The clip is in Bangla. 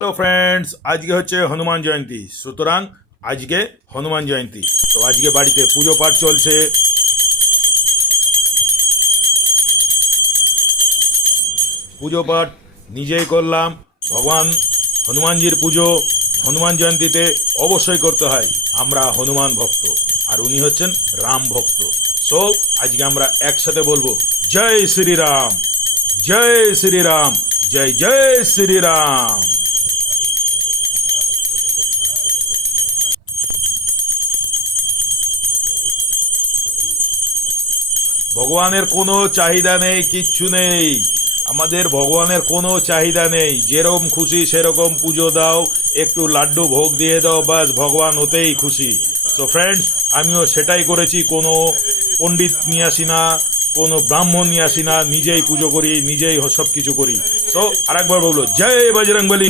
হ্যালো ফ্রেন্ডস, আজকে হচ্ছে হনুমান জয়ন্তী। সুতরাং আজকে হনুমান জয়ন্তী, তো আজকে বাড়িতে পুজো পাঠ চলছে। পুজো পাঠ নিজেই করলাম। ভগবান হনুমানজির পুজো হনুমান জয়ন্তীতে অবশ্যই করতে হয়। আমরা হনুমান ভক্ত আর উনি হচ্ছেন রাম ভক্ত। সো আজকে আমরা একসাথে বলবো জয় শ্রীরাম, জয় শ্রীরাম, জয় জয় শ্রীরাম। ভগবানের কোনো চাহিদা নেই, কিচ্ছু নেই। আমাদের ভগবানের কোনো চাহিদা নেই। যেরকম খুশি সেরকম পুজো দাও, একটু লাড্ডু ভোগ দিয়ে দাও, বাস ভগবান ওতেই খুশি। সো ফ্রেন্ডস, আমিও সেটাই করেছি। কোনো পণ্ডিত নিয়ে আসি না, কোনো ব্রাহ্মণ নিয়ে আসি না, নিজেই পুজো করি, নিজেই সব কিছু করি। সো আরেকবার বলবো জয় বজরংবলী।